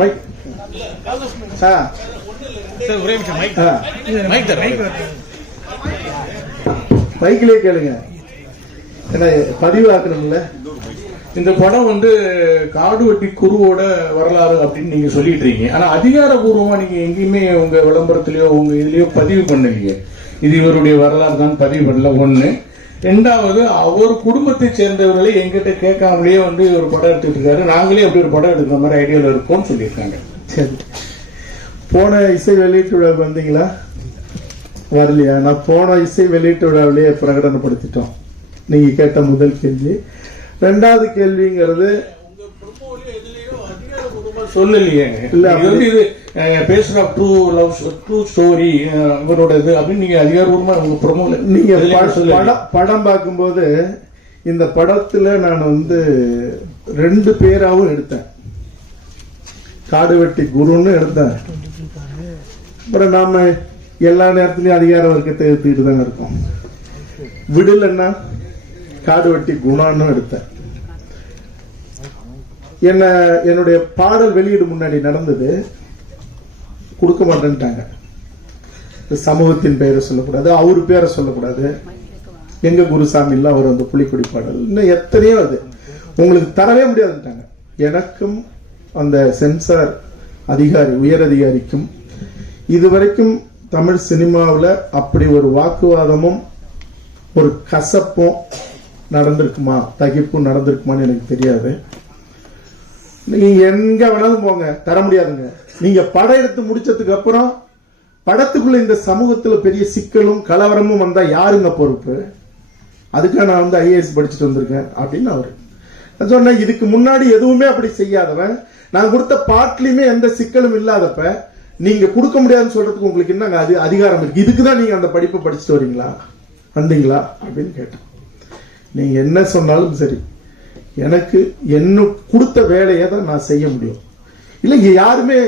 Mic மைக்கிலே கேளுங்க, என்ன பதிவாக்கணும்ல. இந்த படம் காடுவெட்டி குருவோட வரலாறு அப்படின்னு நீங்க சொல்லிட்டு இருக்கீங்க. ஆனா அதிகாரபூர்வமா நீங்க எங்கேயுமே உங்க விளம்பரத்திலயோ உங்க இதுலயோ பதிவு பண்ணலையே. இது இவருடைய வரலாறு தான் பதிவு பண்ணல. ஒண்ணு. ரெண்டாவது, அவர் குடும்பத்தை சேர்ந்தவர்களை எங்கிட்ட கேட்காமலேயே ஒரு படம் எடுத்துட்டு இருக்காரு. நாங்களே அப்படி ஒரு படம் எடுக்கிற மாதிரி ஐடியாவில் இருக்கோம்னு சொல்லியிருக்காங்க. சரி, போன இசை வெளியீட்டு விழா வந்தீங்களா? வரலையா? நான் போன இசை வெளியீட்டு விழாவிலேயே பிரகடனப்படுத்திட்டோம். நீங்க கேட்ட முதல் கேள்வி. ரெண்டாவது கேள்விங்கிறது சொல்லலையே. இல்ல, இது பேசுற ட்ரூ ஸ்டோரி இவரோட இது அப்படின்னு நீங்க அதிகாரப்பூர்வமா உங்க ப்ரோமோல நீங்க படம் பார்க்கும்போது இந்த படத்துல நான் 2 பேராவும் எடுத்தேன். காடுவெட்டி குருன்னு எடுத்தேன். அப்புறம் நாம எல்லா நேரத்திலயும் அதிகார வர்க்கத்தை எடுத்துக்கிட்டு தாங்க இருக்கோம். விடலன்னா காடுவெட்டி குணான்னு எடுத்தேன். என்னுடைய பாடல் வெளியீடு முன்னாடி நடந்தது, கொடுக்க மாட்டேன்ட்டாங்க. சமூகத்தின் பெயரை சொல்லக்கூடாது, அவரு பேரை சொல்லக்கூடாது, எங்க குருசாமி இல்ல அவர் புலிக்குடி பாடல், இன்னும் எத்தனையோ அது உங்களுக்கு தரவே முடியாதுட்டாங்க. எனக்கும் அந்த சென்சார் அதிகாரி உயர் அதிகாரிக்கும் இதுவரைக்கும் தமிழ் சினிமாவில் அப்படி ஒரு வாக்குவாதமும் ஒரு கசப்பும் நடந்திருக்குமா, தகிப்பும் நடந்திருக்குமான்னு எனக்கு தெரியாது. நீங்க எங்க வேணாலும் போங்க, தர முடியாதுங்க. நீங்க படம் எடுத்து முடிச்சதுக்கு அப்புறம் படத்துக்குள்ள இந்த சமூகத்துல பெரிய சிக்கலும் கலவரமும் வந்தா யாருங்க பொறுப்பு? அதுக்காக நான் ஐஏஎஸ் படிச்சுட்டு வந்திருக்கேன் அப்படின்னு அவரு சொன்ன. இதுக்கு முன்னாடி எதுவுமே அப்படி செய்யாதவன், நான் கொடுத்த பாட்டிலுமே எந்த சிக்கலும் இல்லாதப்ப நீங்க கொடுக்க முடியாதுன்னு சொல்றதுக்கு உங்களுக்கு என்னங்க அது அதிகாரம் இருக்கு? இதுக்குதான் நீங்க அந்த படிப்பை படிச்சுட்டு வரீங்களா, வந்தீங்களா அப்படின்னு கேட்டேன். நீங்க என்ன சொன்னாலும் சரி, எனக்கு என்ன கொடுத்த வேலையை தான் நான் செய்ய முடியும். இல்லைங்க யாருமே,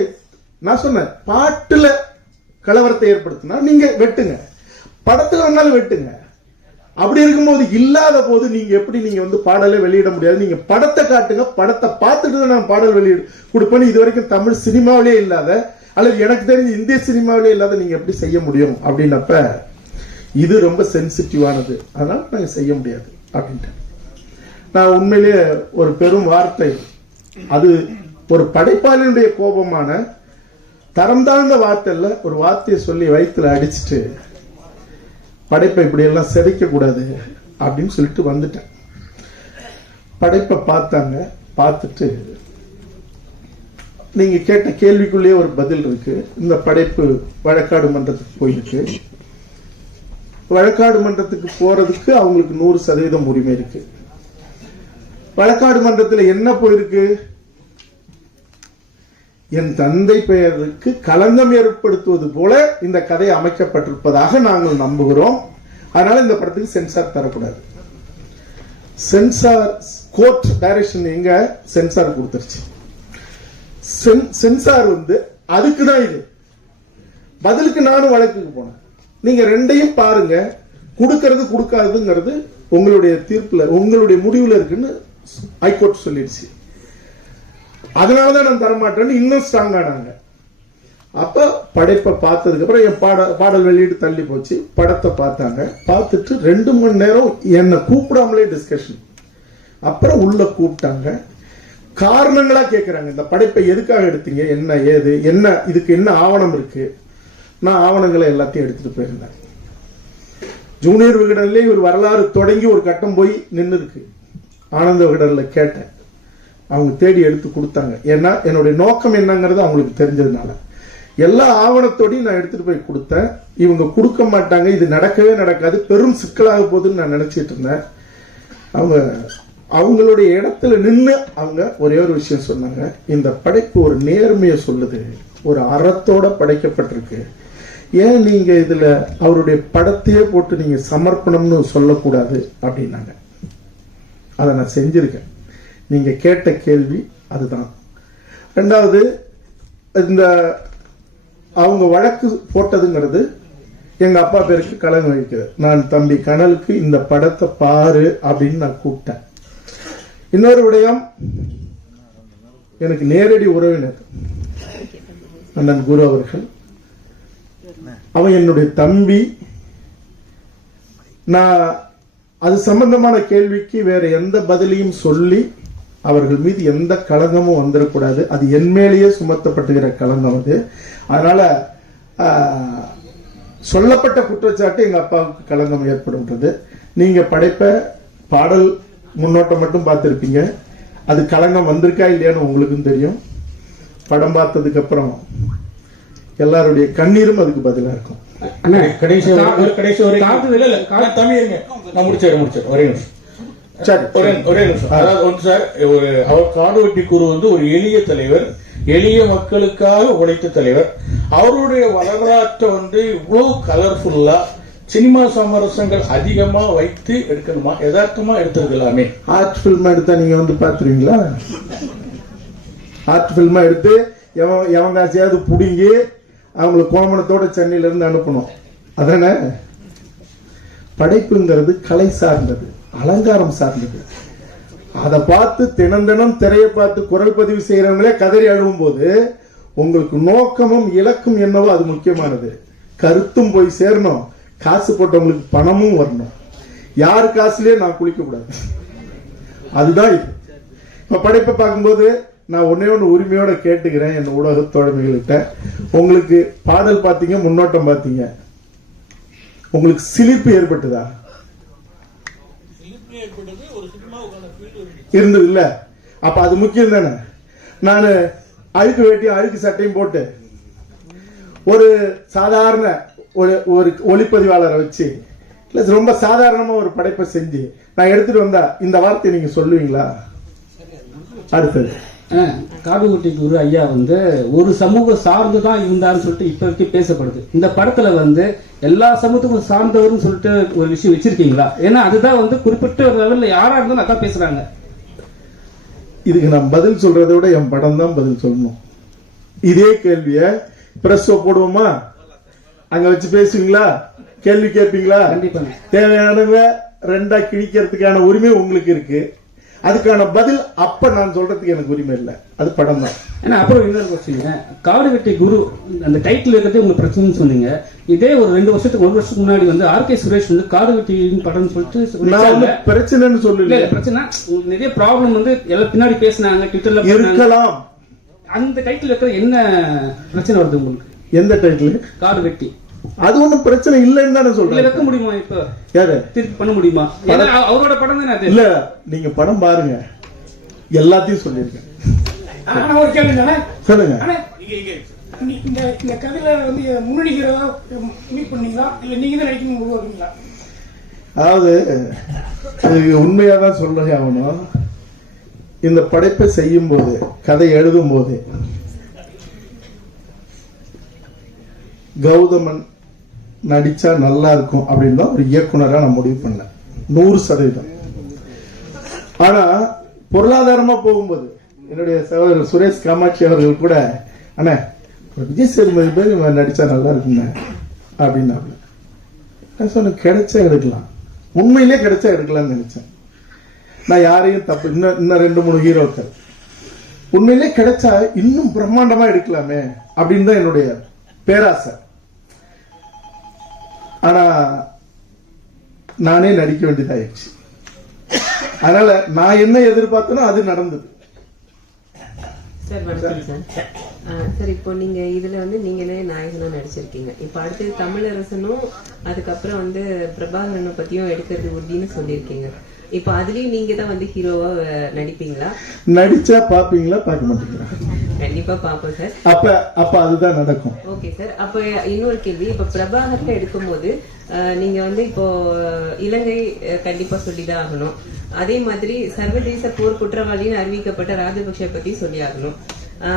நான் சொன்னேன் பாட்டுல கலவரத்தை ஏற்படுத்தினா நீங்க வெட்டுங்க, படத்துல வேணாலும் வெட்டுங்க. அப்படி இருக்கும்போது இல்லாத போது நீங்க எப்படி நீங்க பாடலே வெளியிட முடியாது? நீங்க படத்தை காட்டுங்க, படத்தை பார்த்துட்டு தான் நான் பாடல் வெளியிட கொடுப்பேன்னு இது வரைக்கும் தமிழ் சினிமாவிலே இல்லாத, அல்லது எனக்கு தெரிஞ்ச இந்திய சினிமாவிலே இல்லாத நீங்க எப்படி செய்ய முடியும் அப்படின்னப்ப இது ரொம்ப சென்சிட்டிவானது, அதனால நாங்க செய்ய முடியாது அப்படின்ட்டு. நான் உண்மையிலேயே ஒரு பெரும் வார்த்தை, அது ஒரு படைப்பாளியுடைய கோபமான தரம் தாழ்ந்த வார்த்தை இல்ல, ஒரு வார்த்தையை சொல்லி வயிற்றுல அடிச்சுட்டு படைப்பை இப்படி எல்லாம் சிதைக்க கூடாது அப்படின்னு சொல்லிட்டு வந்துட்டேன். படைப்பை பார்த்தாங்க. பார்த்துட்டு நீங்க கேட்ட கேள்விக்குள்ளேயே ஒரு பதில் இருக்கு. இந்த படைப்பு வழக்காடு மன்றத்துக்கு போயிருக்கு. வழக்காடு மன்றத்துக்கு போறதுக்கு அவங்களுக்கு 100% உரிமை இருக்கு. வழக்காடு மன்றத்தில் என்ன போயிருக்கு? என் தந்தை பெயருக்கு களங்கம் ஏற்படுத்துவது போல இந்த கதை அமைக்கப்பட்டிருப்பதாக நாங்கள் நம்புகிறோம். அதனால இந்த படத்துக்கு சென்சார் தரக்கூடாது. சென்சார் கோர்ட் டைரக்ஷன் எங்க சென்சார் கொடுத்துருச்சு. சென்சார் அதுக்குதான் இது பதிலுக்கு நானும் வழக்குக்கு போனேன். நீங்க ரெண்டையும் பாருங்க, கொடுக்கறது கொடுக்காதுங்கிறது உங்களுடைய தீர்ப்புல உங்களுடைய முடிவுல இருக்குன்னு ஹைகோர்ட் சொல்லிடுச்சு. அதனாலதான் நான் தரமாட்டேன்னு இன்னும் ஸ்ட்ராங் ஆனாங்க. அப்ப படைப்பை பார்த்ததுக்கு அப்புறம் என் பாடல் வெளியீடு தள்ளி போச்சு. படத்தை பார்த்தாங்க. பார்த்துட்டு 2 மணி நேரம் என்னை கூப்பிடாமலே டிஸ்கஷன். அப்புறம் உள்ள கூப்பிட்டாங்க. காரணங்களா கேட்கிறாங்க, இந்த படைப்பை எதுக்காக எடுத்தீங்க, என்ன ஏது, என்ன இதுக்கு என்ன ஆவணம் இருக்கு. நான் ஆவணங்களை எல்லாத்தையும் எடுத்துட்டு போயிருந்தேன். ஜூனியர் விகடன்லேயே ஒரு வரலாறு தொடங்கி ஒரு கட்டம் போய் நின்று இருக்கு. ஆனந்த விகடன்ல கேட்டேன், அவங்க தேடி எடுத்து கொடுத்தாங்க. ஏன்னா என்னுடைய நோக்கம் என்னங்கிறது அவங்களுக்கு தெரிஞ்சதுனால எல்லா ஆவணத்தோடையும் நான் எடுத்துட்டு போய் கொடுத்தேன். இவங்க கொடுக்க மாட்டாங்க, இது நடக்கவே நடக்காது, பெரும் சிக்கலாக போகுதுன்னு நான் நினைச்சிட்டு இருந்தேன். அவங்க அவங்களுடைய இடத்துல நின்று அவங்க ஒரே ஒரு விஷயம் சொன்னாங்க, இந்த படைப்பு ஒரு நேர்மையை சொல்லுது, ஒரு அறத்தோட படைக்கப்பட்டிருக்கு, ஏன் நீங்க இதுல அவருடைய படத்தையே போட்டு நீங்க சமர்ப்பணம்னு சொல்லக்கூடாது அப்படின்னாங்க. அதை நான் செஞ்சிருக்கேன். நீங்க கேட்ட கேள்வி அதுதான். ரெண்டாவது, இந்த அவங்க வழக்கு போட்டதுங்கிறது எங்க அப்பா பேருக்கு கலங்க வைக்கிறது. நான் தம்பி கனலுக்கு இந்த படத்தை பாரு அப்படின்னு நான் கூப்பிட்டேன். இன்னொரு விடயம், எனக்கு நேரடி உறவினர் அண்ணன் குரு அவர்கள். அவன் என்னுடைய தம்பி. நான் அது சம்பந்தமான கேள்விக்கு வேற எந்த பதிலையும் சொல்லி அவர்கள் மீது எந்த களங்கமும் வந்துடக்கூடாது. அது என் மேலேயே சுமத்தப்பட்டுகிற களங்கம் அது. அதனால சொல்லப்பட்ட குற்றச்சாட்டு எங்க அப்பாவுக்கு களங்கம் ஏற்படுகிறது. நீங்க படைப்ப பாடல் முன்னோட்டம் மட்டும் பார்த்திருப்பீங்க. அது களங்கம் வந்திருக்கா இல்லையான்னு உங்களுக்கும் தெரியும். படம் பார்த்ததுக்கு அப்புறம் எல்லாருடைய கண்ணீரும் அதுக்கு பதிலா இருக்கும். ஒரே நிமிஷம். அதாவது சார், அவர் காடுவெட்டி குரு ஒரு எளிய தலைவர், எளிய மக்களுக்காக உழைத்த தலைவர். அவருடைய வரலாற்றை இவ்வளவு கலர்ஃபுல்லா சினிமா சமரசங்கள் அதிகமா வைத்து எடுக்கணுமா? யதார்த்தமா எடுத்துருக்கலாமே. ஆர்ட் பிலிமா எடுத்தா நீங்க பாத்துருவீங்களா? ஆர்ட் பிலிமா எடுத்து எவன் காசியாவது புடிங்கி அவங்களை கோமணத்தோட சென்னையில இருந்து அனுப்பணும். அதானே படைப்புங்கிறது. கலை சார்ந்தது, அலங்காரம் சார்ந்தது. அதை பார்த்து தினம் திரையை பார்த்து குரல் பதிவு செய்யறவங்களே கதறி அழுவும் போது உங்களுக்கு நோக்கமும் இலக்கும் என்னவோ அது முக்கியமானது. கருத்தும் போய் சேரணும், காசு போட்டவங்களுக்கு பணமும் வரணும். யார் காசுலயே நான் குளிக்க கூடாது. அதுதான் இது. இப்ப படைப்பை பார்க்கும்போது நான் ஒன்னே ஒன்று உரிமையோட கேட்டுக்கிறேன் என் ஊடக தோழமைகள்கிட்ட. உங்களுக்கு பாடல் பார்த்தீங்க, முன்னோட்டம் பார்த்தீங்க, உங்களுக்கு சிலிர்ப்பு ஏற்பட்டுதா? இருந்தது இல்ல? அப்ப அது முக்கியம் தானே. நான் அழுக்கு வேட்டியும் அழுக்கு சட்டையும் போட்டு ஒரு சாதாரண ஒரு ஒளிப்பதிவாளரை வச்சு இல்ல ரொம்ப சாதாரணமா ஒரு படைப்பை செஞ்சு நான் எடுத்துட்டு வந்தா இந்த வார்த்தையை நீங்க சொல்லுவீங்களா? அடுத்தது காடுவெட்டி குரு ஐயா ஒரு சமூக சார்ந்துதான் இருந்தாருன்னு சொல்லிட்டு இப்ப வரைக்கும் பேசப்படுது. இந்த படத்துல எல்லா சமூகத்துக்கும் சார்ந்தவர்னு சொல்லிட்டு ஒரு விஷயம் வச்சிருக்கீங்களா? ஏன்னா அதுதான் குறிப்பிட்ட ஒரு லெவல்ல யாரா இருந்தாலும் அதான் பேசுறாங்க. இதுக்கு நான் பதில் சொல்றதை விட என் படம் தான் பதில் சொல்லணும். இதே கேள்விய பிரஸ் போடுவோமா? அங்க வச்சு பேசுவீங்களா? கேள்வி கேட்பீங்களா? கண்டிப்பா. தேவையானவங்க ரெண்டா கிழிக்கிறதுக்கான உரிமை உங்களுக்கு இருக்கு. அதுக்கான பதில் அப்ப நான் சொல்றதுக்கு எனக்கு உரிமை இல்லை. அது படம் தான். ஏன்னா அப்புறம் இன்னொரு கொஸ்டின், காடுவெட்டி குரு அந்த டைட்டில் இருக்கிறதே உங்களுக்கு பிரச்சனைன்னு சொன்னீங்க. இதே ஒரு 1 வருஷத்துக்கு முன்னாடி ஆர்கே சுரேஷ் காடுவெட்டி படம் சொல்லிட்டு நான் பிரச்சனைன்னு சொல்லல. பிரச்சனை நிறைய ப்ராப்ளம் எல்லாம் பின்னாடி பேசினாங்க, ட்விட்டர்ல இருக்கலாம். அந்த டைட்டில் இருக்கிற என்ன பிரச்சனை வருது உங்களுக்கு? எந்த டைட்டில்? காடுவெட்டி. அது ஒண்ணும் பிரச்சனை இல்லைன்னு தானே சொல்றேன். வைக்க முடியுமா? இப்ப யாரு திருப்பி பண்ண முடியுமா? அவரோட படம் தானே அது. இல்ல, நீங்க படம் பாருங்க, எல்லாத்தையும் சொல்லிருக்கேன். ஒரு கேள்வி சொல்லுங்க. இந்த கதையில முன்னணி ஹீரோவா மீட் பண்ணீங்களா இல்ல நீங்க தான் நடிக்கணும் உருவாக்குறீங்களா? அதாவது உண்மையாதான் சொல்றேன். ஆகணும், இந்த படைப்பை செய்யும் போது, கதை எழுதும் போது கௌதமன் நடிச்சா நல்லா இருக்கும் அப்படின்னு தான் ஒரு இயக்குனரா நான் முடிவு பண்ணேன் 100%. ஆனா பொருளாதாரமா போகும்போது என்னுடைய சகோதரர் சுரேஷ் காமாட்சி அவர்கள் கூட, அண்ணா விஜய் சேதுபதி பேர் நடிச்சா நல்லா இருக்குங்க அப்படின்னா நான் சொன்ன, கிடைச்சா எடுக்கலாம், உண்மையிலே கிடைச்சா எடுக்கலாம்னு நினைச்சேன். நான் யாரையும் தப்பு, இன்னும் 2-3 ஹீரோக்கள் உண்மையிலே கிடைச்சா இன்னும் பிரம்மாண்டமா எடுக்கலாமே அப்படின்னு தான் என்னுடைய பேராசை. ஆனா நானே நடிக்க வேண்டியதாயிடுச்சு. அதனால நான் என்ன எதிர்பார்த்தனோ அது நடந்தது. சார் வணக்கம் சார். சார் இப்போ நீங்க இதுல நீங்களே நாயகனா நடிச்சிருக்கீங்க. இப்ப அடுத்தது தமிழரசனும் அதுக்கப்புறம் பிரபாகரனை பத்தியும் எடுக்கிறது உறுதினு சொல்லியிருக்கீங்க. இப்ப அதுலயும் நீங்க தான் ஹீரோவா நடிப்பீங்களா? நடிச்சா பாப்பீங்களா? பார்க்க மாட்டீங்களா? கண்டிப்பா பாப்போம் சார். அப்ப அதுதான் நடக்கும். Okay sir. அப்ப இன்னொரு கேள்வி, இப்ப பிரபாகரன் எடுக்கும் போது நீங்க இப்போ இலங்கை கண்டிப்பா சொல்லிதான் ஆகணும். அதே மாதிரி சர்வதேச போர் குற்றவாளின்னு அறிவிக்கப்பட்ட ராஜபக்ஷ பத்தி சொல்லி ஆகணும்.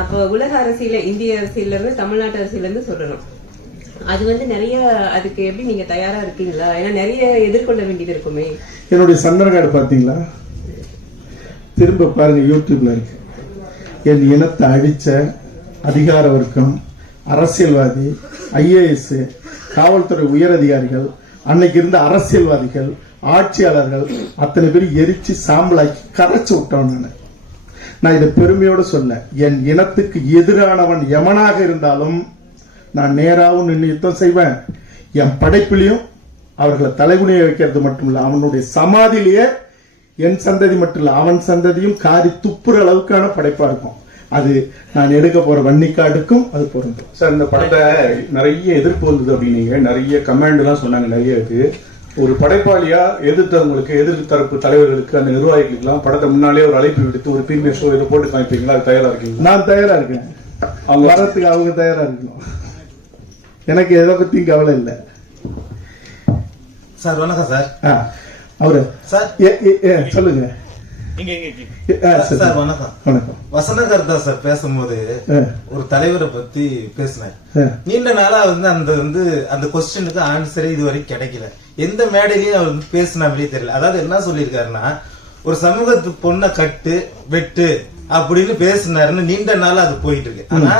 அப்போ உலக அரசியல, இந்திய அரசியல இருந்து தமிழ்நாட்டு அரசியல இருந்து சொல்லணும். அது நிறைய, அதுக்கு எப்படி நீங்க தயாரா இருக்கீங்களா? ஏன்னா நிறைய எதிர்கொள்ள வேண்டியது இருக்குமே. என்னுடைய சந்தன கார்டு பாத்தீங்களா? திரும்ப பாருங்க, யூடியூப்ல இருக்கு. என் இனத்தை அழிச்ச அதிகார வர்க்கம், அரசியல்வாதி, IAS, காவல்துறை உயர் அதிகாரிகள், அன்னைக்கு இருந்த அரசியல்வாதிகள், ஆட்சியாளர்கள் அத்தனை பேர் எரிச்சு சாம்பலாக்கி கரைச்சு விட்டோம். நான் இதை பெருமையோடு சொன்னேன். என் இனத்துக்கு எதிரானவன் எவனாக இருந்தாலும் நான் நேராகவும் நின்று யுத்தம் செய்வேன். என் படைப்பிலையும் அவர்களை தலைகுனிய வைக்கிறது மட்டும் இல்ல, அவனுடைய சமாதியிலேயே என் சந்ததி மட்டும் இல்ல அவன் சந்ததியும் காரி துப்புற அளவுக்கான படைப்பா இருக்கும். அது நான் எடுக்க போற வன்னிக்காடுக்கும் அது பொருந்தும். சார், இந்த படத்தை நிறைய எதிர்ப்பு வந்தது அப்படின்னீங்க, நிறைய கமெண்ட் எல்லாம் சொன்னாங்க, நிறைய இருக்கு. ஒரு படைப்பாளியா எதிர்த்தவங்களுக்கு, எதிர்த்தரப்பு தலைவர்களுக்கு, அந்த நிர்வாகிகளுக்கு எல்லாம் படத்தை முன்னாலே ஒரு அழைப்பு விடுத்து ஒரு பிரீமியர் ஷோ இதை போட்டு காமிப்பீங்களா? அது தயாரா இருக்கீங்க? நான் தயாரா இருக்கேன். அவங்க வரத்துக்கு அவங்க தயாரா இருக்கணும். எனக்கு எதை பத்தியும் கவலை இல்லை. சார் வணக்கம் சார். அவரு சார் சொல்லுங்க. சார் வணக்கம். வணக்கம். வசனகர்த்தா சார் பேசும்போது ஒரு தலைவரை பத்தி பேசினார். நீண்ட நாளா அந்த கொஸ்டினுக்கு ஆன்சரே இது வரைக்கும் கிடைக்கல. எந்த மேடையிலயும் அவர் பேசினா வெளியே தெரியல. அதாவது என்ன சொல்லியிருக்காருன்னா, ஒரு சமூகத்து பொண்ணை கட்டு வெட்டு அப்படின்னு பேசினாருன்னு நீண்ட நாளா அது போயிட்டு இருக்கு. ஆனா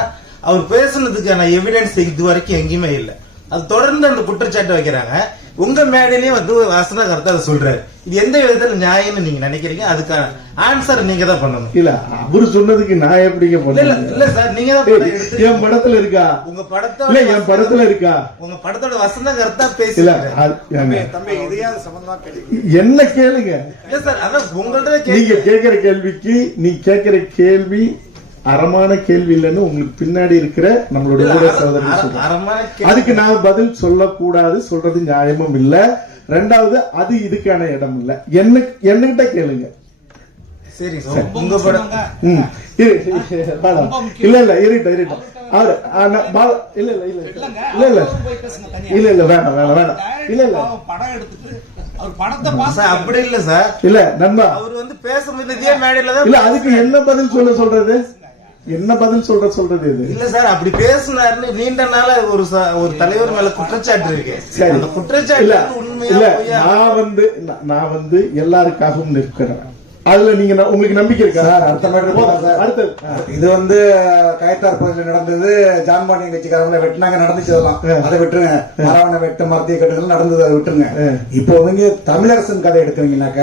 அவர் பேசுனதுக்கான எவிடன்ஸ் இது வரைக்கும் எங்கேயுமே இல்லை. அது தொடர்ந்து அந்த குற்றச்சாட்டு வைக்கிறாங்க. உங்க மேடையிலயும் வசனகர்த்தா அதை சொல்றாரு. இது எந்த விதத்துல நியாயம்னு நீங்க நினைக்கிறீங்க? அதுக்கான ஆன்சர் நீங்க தான் பண்ணணும். இல்ல, அவரு சொன்னதுக்கு நான் எப்படிங்க பண்ணல? இல்ல சார், நீங்க என் படத்துல இருக்கா? உங்க படத்தோட என் படத்துல இருக்கா? உங்க படத்தோட வசனகர்த்தா பேசல. என்ன கேளுங்க. இல்ல சார், அதான் உங்கள்ட்ட நீங்க கேட்கிற கேள்விக்கு நீ கேட்கிற கேள்வி அறமான கேள்வி இல்லைன்னு உங்களுக்கு பின்னாடி இருக்கிற நம்மளுடைய கூட சகோதரர் சொல்றாங்க. அதுக்கு நான் பதில் சொல்லக்கூடாது, சொல்றது நியாயமும் இல்ல. ரெண்டாவது, அது இதுக்கான இடம் இல்ல. என்னகிட்ட கேளுங்க. சரி, உங்க படம் இல்ல இல்ல இருட்டா அவரு இல்ல இல்ல இல்ல இல்ல இல்ல இல்ல இல்ல வேணாம் வேணாம் வேணாம் இல்ல இல்ல படம் எடுத்துட்டு அவர் படத்தை பாச அப்படி இல்ல சார். இல்ல நண்பா, அவர் பேசும்போது இதே மேடையில தான் இல்ல. அதுக்கு என்ன பதில் சொல்றது? என்ன பதில் சொல்றது இது? இல்ல சார், அப்படி பேசினாருன்னு நீண்ட நாள ஒரு தலைவர் மேல குற்றச்சாட்டு இருக்கு. அந்த குற்றச்சாட்டு உண்மையா? நான் எல்லாருக்காகவும் நிற்கிறேன். அதுல நீங்க உங்களுக்கு நம்பிக்கை இருக்கா? அடுத்து இது கயத்தார் பகுதியில் நடந்தது. ஜான்பாண்டியன் கட்சிக்காரங்களை வெட்டினாங்க, நடந்துச்சு. அதெல்லாம் அதை விட்டுருங்க. மரவணை வெட்டு, மரத்திய கட்டுகள் நடந்தது, அதை விட்டுருங்க. இப்போ தமிழரசன் கதை எடுக்கிறீங்கன்னாக்க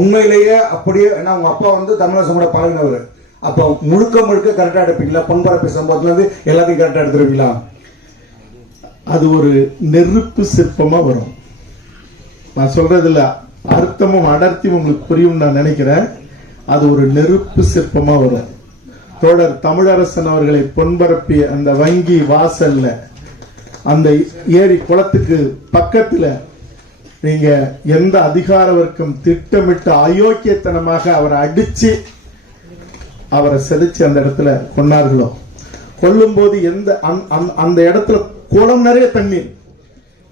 உண்மையிலேயே அப்படியே, ஏன்னா உங்க அப்பா தமிழரசன் கூட பழகினவர். அப்ப முழுக்க கரெக்டா எடுப்பீங்களா? பொன்பரப்பி சம்பவத்துல எல்லாத்தையும் கரெக்டா எடுத்துருவீங்களா? அது ஒரு நெருப்பு சிற்பமா வரும். நான் சொல்றதுல அர்த்தமும் அடர்த்தியும் உங்களுக்கு புரியும் நான் நினைக்கிறேன். அது ஒரு நெருப்பு சிற்பமா வரும். தோழர் தமிழரசன் அவர்களை பொன்பரப்பி அந்த வங்கி வாசல்ல, அந்த ஏரி குளத்துக்கு பக்கத்துல நீங்க எந்த அதிகார வர்க்கம் திட்டமிட்டு அயோக்கியத்தனமாக அவரை அடிச்சு அவரை செதுச்சு அந்த இடத்துல கொன்னார்களோ, கொல்லும் போது அந்த இடத்துல குளம் நிறைய தண்ணீர்.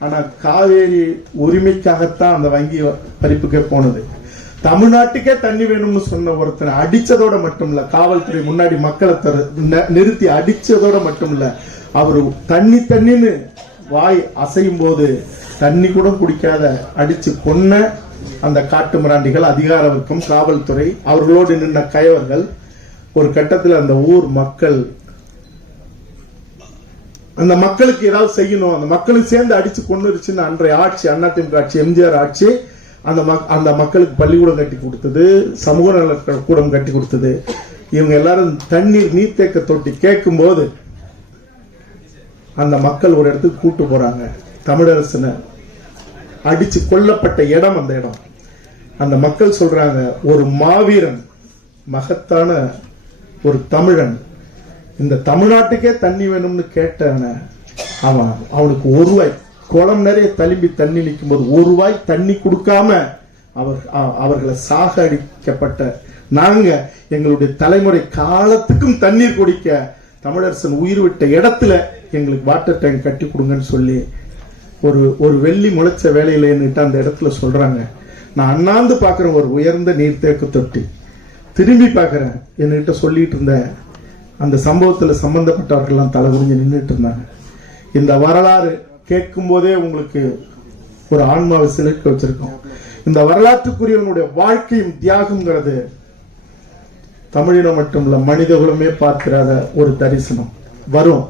ஆனா காவேரி உரிமைக்காகத்தான் அந்த வங்கி பறிப்புக்கே போனது. தமிழ்நாட்டுக்கே தண்ணி வேணும்னு சொன்ன ஒருத்தனை அடிச்சதோட மட்டும் இல்ல, காவல்துறை முன்னாடி மக்களை நிறுத்தி அடிச்சதோட மட்டும் இல்ல, அவரு தண்ணின்னு வாய் அசையும் போது தண்ணி கூட குடிக்காத அடிச்சு கொன்ன அந்த காட்டு மிராண்டிகள், அதிகார வர்க்கம், காவல்துறை, அவர்களோடு நின்ன கயவர்கள். ஒரு கட்டத்தில் அந்த ஊர் மக்கள், அந்த மக்களுக்கு ஏதாவது செய்யணும், அந்த மக்களுக்கு சேர்ந்து அடிச்சு கொண்டுருச்சுன்னு அன்றைய ஆட்சி, அதிமுக ஆட்சி, எம்ஜிஆர் ஆட்சி, அந்த மக்களுக்கு பள்ளிக்கூடம் கட்டி கொடுத்தது, சமூக நல கூடம் கட்டி கொடுத்தது. இவங்க எல்லாரும் தண்ணீர் நீர்த்தேக்க தொட்டி கேட்கும் போது அந்த மக்கள் ஒரு இடத்துக்கு கூட்டு போறாங்க. தமிழரசனை அடிச்சு கொல்லப்பட்ட இடம் அந்த இடம். அந்த மக்கள் சொல்றாங்க, ஒரு மாவீரன், மகத்தான ஒரு தமிழன், இந்த தமிழ்நாட்டுக்கே தண்ணி வேணும்னு கேட்டான அவனுக்கு ஒரு வாய், குளம் நிறைய தழும்பி தண்ணி நிற்கும் போது ஒரு வாய் தண்ணி கொடுக்காம அவர்களை சாகடிக்கப்பட்ட நாங்க, எங்களுடைய தலைமுறை காலத்துக்கும் தண்ணீர் குடிக்க தமிழரசன் உயிர் விட்ட இடத்துல எங்களுக்கு வாட்டர் டேங்க் கட்டி கொடுங்கன்னு சொல்லி ஒரு வெள்ளி முளைச்ச வேலையிலன்னுட்டு அந்த இடத்துல சொல்றாங்க. நான் அண்ணாந்து பாக்குறேன் ஒரு உயர்ந்த நீர்த்தேக்க தொட்டி. திரும்பி பார்க்கிறேன், என்கிட்ட சொல்லிட்டு இருந்த அந்த சம்பவத்துல சம்பந்தப்பட்டவர்கள்லாம் தலை குனிஞ்சு நின்றுட்டு இருந்தாங்க. இந்த வரலாறு கேட்கும் போதே உங்களுக்கு ஒரு ஆன்மாவை சிலிர்க்க வச்சிருக்கோம். இந்த வரலாற்றுக்குரியவனுடைய வாழ்க்கையும் தியாகம்ங்கிறது தமிழினம் மட்டுமல்ல, மனித குலமே பார்க்கிறாத ஒரு தரிசனம் வரும்.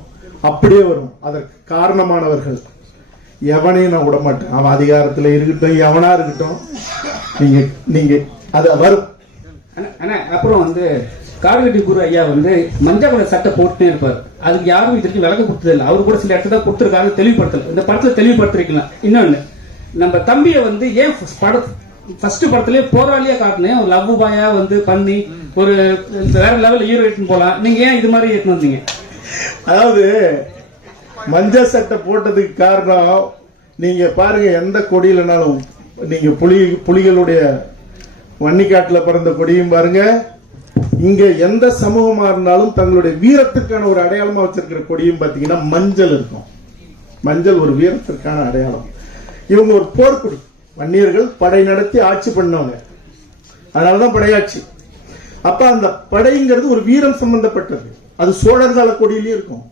அப்படியே வரும். அதற்கு காரணமானவர்கள் எவனையும் நான் விட மாட்டேன். அவன் அதிகாரத்துல இருக்கட்டும், எவனா இருக்கட்டும், நீங்க அது வரும். அப்புறம் காடுவெட்டி குரு ஐயா வந்து மஞ்சள் கலர் சட்டை போட்டுட்டே இருப்பார். அதுக்கு யாரும் இதற்கு விளக்கம் கொடுத்தது இல்லை. அவரு கூட சில இடத்துல கொடுத்துருக்காங்க, தெளிவுபடுத்தல. இந்த படத்துல தெளிவுபடுத்திருக்கலாம். இன்னொன்னு, நம்ம தம்பியை வந்து ஏன் ஃபர்ஸ்ட் படத்திலே போராளியா காட்டினேன், ஒரு லவ் பாயா வந்து பண்ணி ஒரு வேற லெவல் ஹீரோ எடுத்துன்னு போலாம். நீங்க ஏன் இது மாதிரி எடுத்துன்னு வந்தீங்க? அதாவது மஞ்சள் சட்டை போட்டதுக்கு காரணம், நீங்க பாருங்க, எந்த கொடியிலனாலும் நீங்க புலிகளுடைய வன்னிக்காட்டுல பிறந்த கொடியும் பாருங்க, இங்க எந்த சமூகமா இருந்தாலும் தங்களுடைய வீரத்திற்கான ஒரு அடையாளமா வச்சிருக்கிற கொடியும் பாத்தீங்கன்னா மஞ்சள் இருக்கும். மஞ்சள் ஒரு வீரத்திற்கான அடையாளம். இவங்க ஒரு போர்க்குடி, வன்னியர்கள் படை நடத்தி ஆட்சி பண்ணவங்க, அதனாலதான் படையாட்சி. அப்ப அந்த படைங்கிறது ஒரு வீரம் சம்பந்தப்பட்டது. அது சோழர் கால கொடியிலயும் இருக்கும்.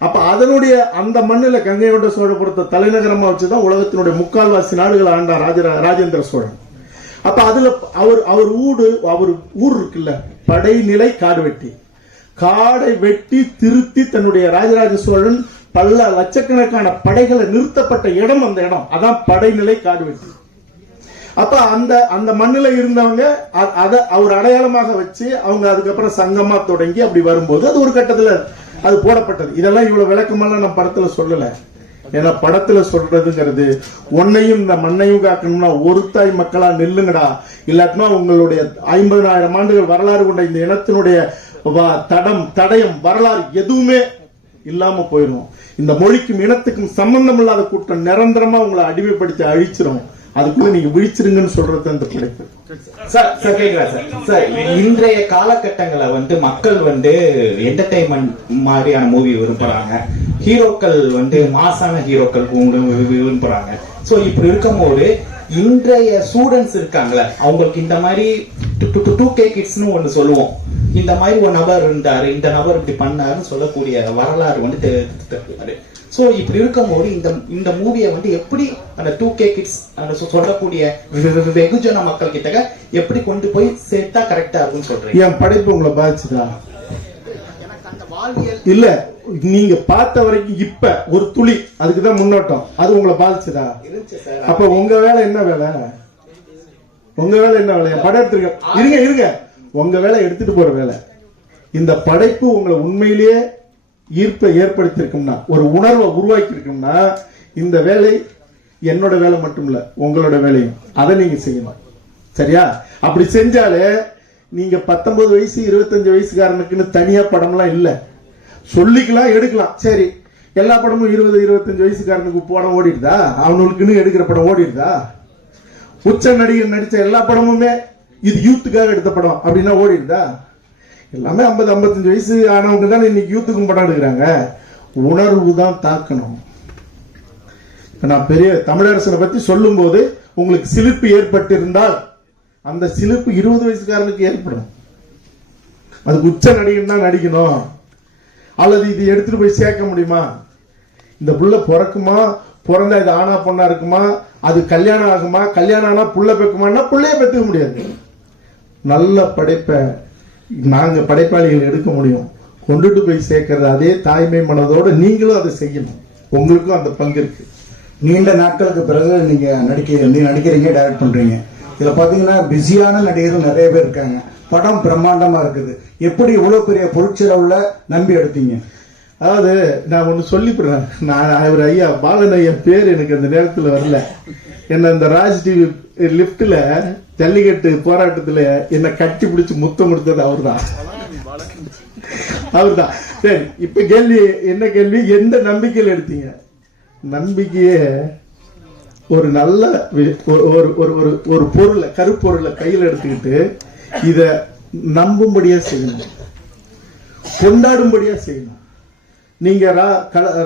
அப்ப அதனுடைய அந்த மண்ணில கங்கை கொண்ட சோழபுரத்தை தலைநகரமா வச்சுதான் உலகத்தினுடைய முக்கால்வாசி நாடுகள் ஆண்டார் ராஜேந்திர சோழன். அப்ப அதுல அவர் ஊர் இருக்குல்ல, படைநிலை காடுவெட்டி, காடை வெட்டி திருத்தி தன்னுடைய ராஜராஜ சோழன் பல லட்சக்கணக்கான படைகளை நிறுத்தப்பட்ட இடம் அந்த இடம், அதான் படைநிலை காடுவெட்டி. அப்ப அந்த மண்ணில இருந்தவங்க அதை அவர் அடையாளமாக வச்சு அவங்க அதுக்கப்புறம் சங்கமா தொடங்கி அப்படி வரும்போது அது ஒரு கட்டத்துல அது போடப்பட்டது. இதெல்லாம் இவ்வளவு விளக்கமெல்லாம் நான் படத்துல சொல்லல. ஏன்னா படத்துல சொல்றதுங்கிறது, உன்னையும் இந்த மண்ணையும் காக்கணும்னா ஒரு தாய் மக்களா நில்லுங்கடா, இல்லாட்டினா உங்களுடைய 50,000 ஆண்டுகள் வரலாறு கொண்ட இந்த இனத்தினுடைய தடயம் வரலாறு எதுவுமே இல்லாம போயிடும். இந்த மொழிக்கும் இனத்துக்கும் சம்பந்தம் இல்லாத கூட்டம் நிரந்தரமா உங்களை அடிமைப்படுத்தி அழிச்சிரும். அதுக்குள்ள நீங்க விழிச்சிருங்கன்னு சொல்றது அந்த படைப்பு. சார் கேக்குறா சார், இன்றைய காலகட்டங்களை வந்து மக்கள் வந்து என்டர்டைன்மெண்ட் மாதிரியான மூவி விரும்புறாங்க, ஹீரோக்கள் வந்து மாசான ஹீரோக்கள் விரும்புறாங்க. சோ இப்படி இருக்கும்போது இன்றைய ஸ்டூடெண்ட்ஸ் இருக்காங்களே, அவங்களுக்கு இந்த மாதிரி 2K கிட்ஸ்னு ஒண்ணு சொல்லுவோம், இந்த மாதிரி ஒரு நபர் இருந்தாரு, இந்த நபர் இப்படி பண்ணாருன்னு சொல்லக்கூடிய வரலாறு வந்து தெரியாது. சோ இப்படி இருக்கும்போது இந்த மூவியை வந்து எப்படி அந்த 2K கிட்ஸ் சொல்லக்கூடிய வெகுஜன மக்கள் கிட்ட எப்படி கொண்டு போய் சேர்த்தா கரெக்டா இருக்கும்னு சொல்றேன். என் படைப்பு உங்களை பாதிச்சுதா? இல்ல, நீங்க பார்த்த வரைக்கும் இப்ப ஒரு துளி அதுக்குதான் முன்னோட்டம், அது உங்களை பாதிச்சுதா? அப்ப உங்க வேலை என்ன வேலை? உங்க வேலை என்ன வேலை? படம் எடுத்துருக்க இருங்க, உங்க வேலை எடுத்துட்டு போற வேலை. இந்த படைப்பு உங்களை உண்மையிலேயே ஈர்ப்பை ஏற்படுத்தியிருக்கும்னா, ஒரு உணர்வை உருவாக்கி இருக்கும்னா, இந்த வேலை என்னோட வேலை மட்டும் இல்ல, உங்களோட வேலையும். அதை நீங்க செய்யணும். சரியா? அப்படி செஞ்சாலே நீங்க 19 வயசு 25 வயசுக்காரனுக்குன்னு தனியா படம்லாம் இல்ல, சொல்லிக்கலாம், எடுக்கலாம். சரி, எல்லா படமும் 20-25 வயசுக்காரனுக்கு படம் ஓடிடுதா? அவனுக்குன்னு எடுக்கிற படம் ஓடிடுதா? உச்ச நடிகர் நடிச்ச எல்லா படமுமே இது யூத்துக்காக எடுத்த படம் அப்படின்னா ஓடிடுதா? எல்லாமே 50-55 வயசு ஆனவங்க தான் இன்னைக்கு யூத்துக்கும் படம் எடுக்கிறாங்க. உணர்வு தான் தாக்கணும். நான் பெரிய தமிழரசனை பத்தி சொல்லும் போது உங்களுக்கு சிலிர்ப்பு ஏற்பட்டிருந்தால் அந்த சிலிர்ப்பு 20 வயசுக்காரனுக்கு ஏற்படும். அதுக்கு உச்ச நடிகன் தான் நடிக்கணும். அல்லது இது எடுத்துட்டு போய் சேர்க்க முடியுமா? இந்த புள்ள பிறக்குமா, பிறந்தா இது ஆனா பொண்ணா இருக்குமா, அது கல்யாணம் ஆகுமா, கல்யாணம் ஆனா புள்ள பெக்குமான்னா புள்ளைய பெற்றுக்க முடியாது. நல்ல படைப்பை நாங்க படைப்பாளிகள் எடுக்க முடியும். கொண்டுட்டு போய் சேர்க்கறது அதே தாய்மை மனதோடு நீங்களும் அதை செய்யணும். உங்களுக்கும் அந்த பங்கு இருக்கு. நீண்ட நாட்களுக்கு பிறகு நீங்க நடிக்கிறீங்க, டைரக்ட் பண்றீங்க. இதுல பாத்தீங்கன்னா பிஸியான நடிகர்கள் நிறைய பேர் இருக்காங்க. படம் பிரம்மாண்டமா இருக்குது. எப்படி இவ்வளவு பெரிய பொருட்செலவுல நம்பி எடுத்தீங்க? அதாவது நான் ஒண்ணு சொல்லிவிடுறேன். நான் அவர் ஐயா பாலன் ஐயா பேர் எனக்கு அந்த நேரத்துல வரல. என்ன இந்த ராஜ் டிவி லிப்ட்ல ஜல்லிக்கட்டு போராட்டத்துல என்ன கட்டி பிடிச்சு முத்தம் கொடுத்தது அவர்தான். சரி, இப்ப கேள்வி என்ன கேள்வி? எந்த நம்பிக்கையில் எடுத்தீங்க? நம்பிக்கையே ஒரு நல்ல ஒரு பொருளை, கருப்பொருளை கையில் எடுத்துக்கிட்டு இத நம்பும்படியா செய்யணும், கொண்டாடும்படியா செய்யணும். நீங்க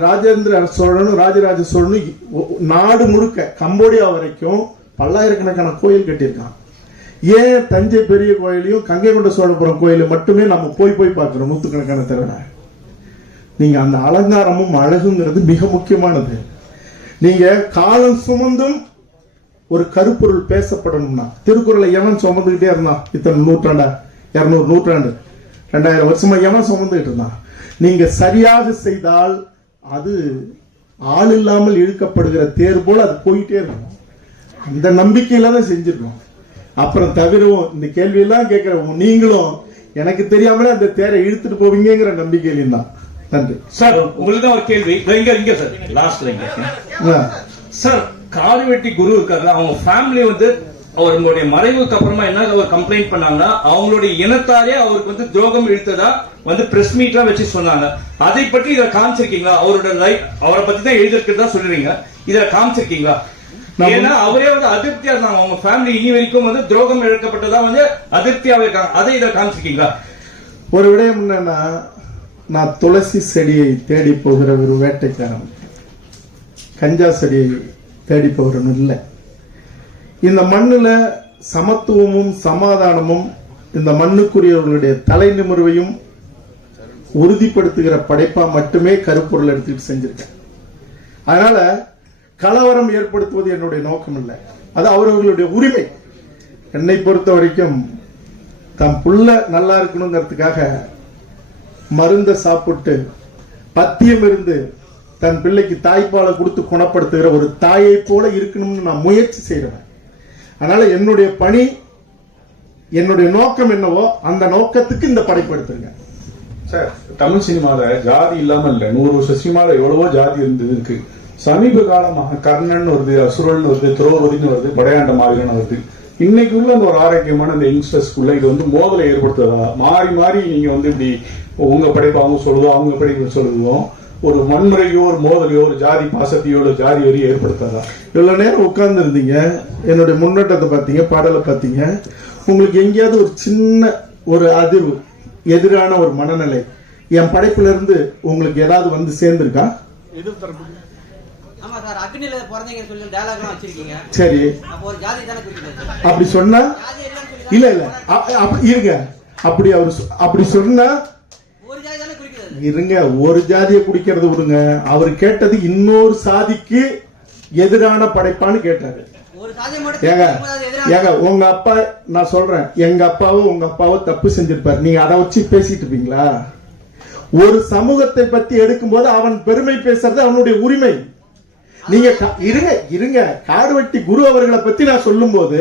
ராஜேந்திர சோழனும் ராஜராஜ சோழனும் நாடு முழுக்க கம்போடியா வரைக்கும் பல்லாயிரக்கணக்கான கோயில் கட்டியிருக்கான். ஏன் தஞ்சை பெரிய கோயிலையும் கங்கை கொண்ட சோழபுரம் கோயிலும் மட்டுமே நம்ம போய் பார்க்கிறோம் நூத்துக்கணக்கான தடவை? நீங்க அந்த அலங்காரமும் அழகுங்கிறது மிக முக்கியமானது. நீங்க காலம் சுமந்தும் ஒரு கருப்பொருள் பேசப்படணும்னா, திருக்குறளை எவன் சுமந்துகிட்டே இருந்தான்? இத்தனை நூற்றாண்டா, 200 நூற்றாண்டு, 2000 வருஷமா எவன் சுமந்துகிட்டு இருந்தான்? நீங்க சரியாக செய்தால் அது ஆள் இல்லாமல் இழுக்கப்படுகிற தேர் போல அது போயிட்டே இருக்கும். அந்த நம்பிக்கையில தான் செஞ்சிருக்கோம். அப்புறம் தவிரவும் இந்த கேள்வி எல்லாம் கேட்கிற நீங்களும் எனக்கு தெரியாமலே அந்த தேரை இழுத்துட்டு போவீங்கிற நம்பிக்கையிலும் தான். நன்றி சார். உங்களுக்கு தான் ஒரு கேள்வி. இங்க சார் லாஸ்ட்ல சார், காடுவெட்டி குரு இருக்காங்க, அவங்க ஃபேமிலி வந்து அவங்களுடைய மறைவுக்கு அப்புறமா என்ன அவர் கம்ப்ளைண்ட் பண்ணாங்கன்னா அவங்களுடைய இனத்தாலே அவருக்கு வந்து துரோகம் இழுத்ததா வந்து பிரஸ் மீட்லாம் வச்சு சொன்னாங்க. அதை பற்றி இதை காமிச்சிருக்கீங்களா? அவரோட லைஃப் அவரை பத்தி தான் எழுதிருக்கிறதா சொல்றீங்க, இதை காமிச்சிருக்கீங்களா? ஏன்னா அவரே வந்து அதிருப்தியா இருந்தாங்க, அவங்க ஃபேமிலி இனி வரைக்கும் வந்து துரோகம் இழக்கப்பட்டதா வந்து அதிருப்தியாவே இருக்காங்க. அதை இதை காமிச்சிருக்கீங்களா? ஒரு விடயம் என்னன்னா, நான் துளசி செடியை தேடி போகிற ஒரு வேட்டைக்காரன், கஞ்சா செடியை தேடி போகிறவன் இல்லை. இந்த மண்ணுல சமத்துவமும் சமாதானமும் இந்த மண்ணுக்குரியவர்களுடைய தலை நிமிர்வையும் உறுதிப்படுத்துகிற படைப்பா மட்டுமே கருப்பொருள் எடுத்துட்டு செஞ்சிருக்கேன். அதனால கலவரம் ஏற்படுத்துவது என்னுடைய நோக்கம் இல்லை, அது அவர்களுடைய உரிமை. என்னை பொறுத்த வரைக்கும் தம் புள்ள நல்லா இருக்கணுங்கிறதுக்காக மருந்தை சாப்பிட்டு பத்தியம் இருந்து தன் பிள்ளைக்கு தாய்ப்பாலை கொடுத்து குணப்படுத்துகிற ஒரு தாயை போல இருக்கணும்னு நான் முயற்சி செய்யறேன். அதனால என்னுடைய பணி, என்னுடைய நோக்கம் என்னவோ அந்த நோக்கத்துக்கு இந்த படைப்பு எடுத்துருங்க. சார், தமிழ் சினிமால ஜாதி இல்லாம இல்ல, 100 வருஷ சினிமால எவ்வளவோ ஜாதி இருந்தது இருக்கு. சமீப காலமாக கர்ணன் வருது, அசுரன் வருது, திரௌபதினு வருது, படையாண்ட மாதிரியான வருது. இன்னைக்கு உள்ள அந்த ஒரு ஆரோக்கியமான அந்த யங்ஸ்டர்ஸ்குள்ள இது வந்து மோதலை ஏற்படுத்துறதா? மாறி மாறி நீங்க வந்து இப்படி உங்க படைப்பு அவங்க சொல்லுதோ, அவங்க படைப்பு சொல்லுதோ, ஒரு வன்முறையோ ஒரு மோதலையோ ஒரு ஜாதி பாசத்தையோ ஒரு ஜாதி வரியை ஏற்படுத்தாதா? இவ்வளவு நேரம் உட்கார்ந்து இருந்தீங்க, என்னுடைய முன்னேற்றத்தை பார்த்தீங்க, பாடலை பார்த்தீங்க. உங்களுக்கு எங்கேயாவது ஒரு சின்ன ஒரு அதிர்வு, எதிரான ஒரு மனநிலை என் படைப்புல இருந்து உங்களுக்கு ஏதாவது வந்து சேர்ந்திருக்கா? சரி, அப்படி சொன்னா இல்ல இல்ல இருங்க, அப்படி சொன்னா இருங்க, ஒரு ஜாதியை குடிக்கிறது விடுங்க. அவர் கேட்டது இன்னொரு சாதிக்கு எதிரான படைப்பான்னு கேட்டாரு. ஏங்க உங்க அப்பா, நான் சொல்றேன், எங்க அப்பாவோ தப்பு செஞ்சிருப்பாரு, நீங்க அதை வச்சு பேசிட்டு இருப்பீங்களா? ஒரு சமூகத்தை பத்தி எடுக்கும்போது அவன் பெருமை பேசுறது அவனுடைய உரிமை. நீங்க இருங்க, காடுவெட்டி குரு அவர்களை பத்தி நான் சொல்லும் போது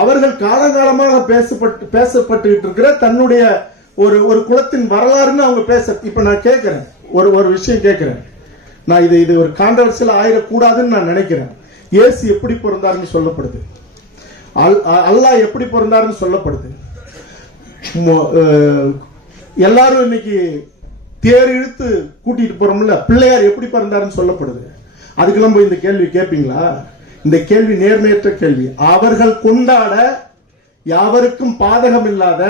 அவர்கள் காலகாலமாக பேசப்பட்டு இருக்கிற தன்னுடைய ஒரு குலத்தின் வரலாறுன்னு அவங்க பேச. இப்ப நான் கேட்கிறேன், ஒரு விஷயம் கேட்கிறேன், நான் இது ஒரு கான்ட்ரவர்சியல் ஆயிடக்கூடாதுன்னு நான் நினைக்கிறேன். இயேசு எப்படி பிறந்தாருன்னு சொல்லப்படுது, அல்லாஹ் எப்படி பிறந்தாருன்னு சொல்லப்படுது. எல்லாரும் இன்னைக்கு தேர் இழுத்து கூட்டிட்டு போறோம்ல, பிள்ளையார் எப்படி பிறந்தாருன்னு சொல்லப்படுது. அதுக்கெல்லாம் போய் இந்த கேள்வி கேட்பீங்களா? இந்த கேள்வி நேர்மையற்ற கேள்வி. அவர்கள் கொண்டாட யாவருக்கும் பாதகம் இல்லாத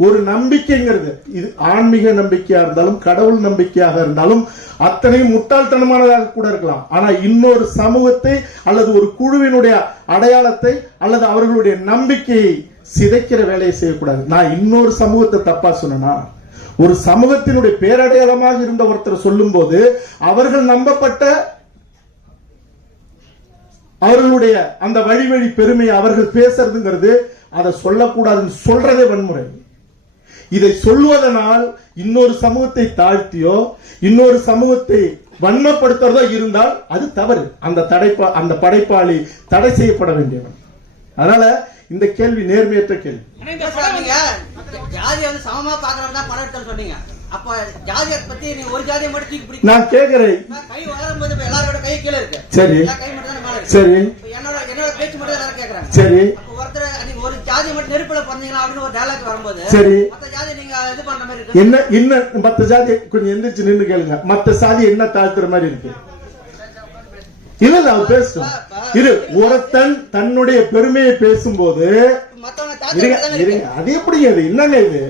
ஒரு நம்பிக்கைங்கிறது, இது ஆன்மீக நம்பிக்கையா இருந்தாலும் கடவுள் நம்பிக்கையாக இருந்தாலும் அத்தனையும் முட்டாள்தனமானதாக கூட இருக்கலாம். ஆனா இன்னொரு சமூகத்தை அல்லது ஒரு குழுவினுடைய அடையாளத்தை அல்லது அவர்களுடைய நம்பிக்கையை சிதைக்கிற வேலையை செய்யக்கூடாது. நான் இன்னொரு சமூகத்தை தப்பா சொன்னா, ஒரு சமூகத்தினுடைய பேரடையாளமாக இருந்த ஒருத்தர் சொல்லும் போது அவர்கள் நம்பப்பட்ட அவர்களுடைய அந்த வழி பெருமையை அவர்கள் பேசுறதுங்கிறது, அதை சொல்லக்கூடாதுன்னு சொல்றதே வன்முறை. இதை சொல்வதனால் இன்னொரு சமூகத்தை தாழ்த்தியோ இன்னொரு சமூகத்தை வன்மப்படுத்துறதோ இருந்தால் அது தவறு. அந்த படைப்பாளி தடை செய்யப்பட வேண்டியவன். அதனால இந்த கேள்வி நேர்மையற்ற கேள்வி. நான் கேட்கிறேன், சரி சரி சரி சரி, என்ன இன்னும் மத்த ஜாதி கொஞ்சம் எந்திரிச்சு நின்று கேளுங்க. மத்த சாதி என்ன தாழ்த்துற மாதிரி இருக்கு? இல்ல அவர் பேசும். இது ஒருத்தன் தன்னுடைய பெருமையை பேசும்போது அது எப்படி? அது என்னங்க இது?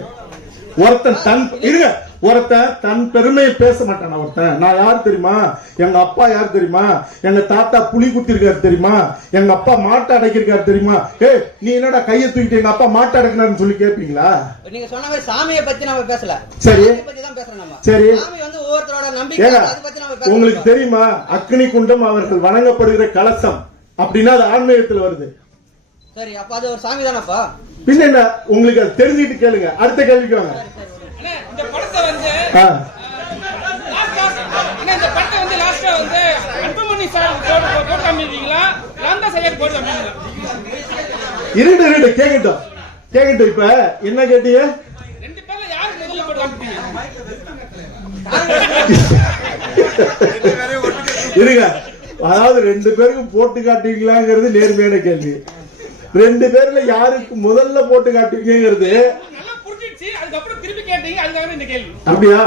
ஒருத்தன் தன் பெருமையை பேச மாட்டான். ஒருத்தன் நான் யார் தெரியுமா, எங்க அப்பா யார் தெரியுமா, எங்க தாத்தா புலி குத்திருக்காரு தெரியுமா, எங்க அப்பா மாட்டை அடைக்கிருக்காரு தெரியுமா, நீ என்னடா கையை தூக்கிட்டு எங்க அப்பா மாட்டை அடைக்கினாருன்னு சொல்லி கேட்பீங்களா? நீங்க சொன்ன மாதிரி சாமியை பத்தி நம்ம பேசல, சரி சரி. உங்களுக்கு தெரியுமா அக்னி குண்டம் அவர்கள் வணங்கப்படுகிற கலசம் அப்படின்னா அது ஆன்மீகத்தில் வருது. சரி, அப்ப அது ஒரு சாமி தானப்பா? பின்ன என்ன? உங்களுக்கு அது தெரிஞ்சுட்டு கேளுங்க. அடுத்த கேள்விக்கு வாங்க. இந்த படத்தை வந்து இந்த படத்தை வந்து லாஸ்டா வந்து அன்புமணி சார் போட்டு காமிப்பீங்களா, ராந்தா சையத் போட்டு காமிப்பீங்களா? இருட்டு கேட்கட்டும். இப்ப என்ன கேட்டீங்க? போட்டு காமிப்பீங்க. இருங்க, அதாவது 2 பேருக்கு போட்டு காட்டுவீங்களாங்கிறது நேர்மையான கேள்வி. 2 பேர்ல யாருக்கு முதல்ல போட்டு காட்டுவீங்கிறது நல்லா புரிஞ்சிடுச்சு. அதுக்கப்புறம் திருப்பி கேட்டீங்க, அதுக்காக இந்த கேள்வி. அப்படியா?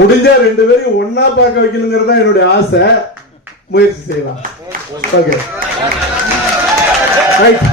முடிஞ்சா 2 பேரையும் ஒன்னா பார்க்க வைக்கணுங்கிறது தான் என்னுடைய ஆசை. முயற்சி செய்யலாம். Okay, right.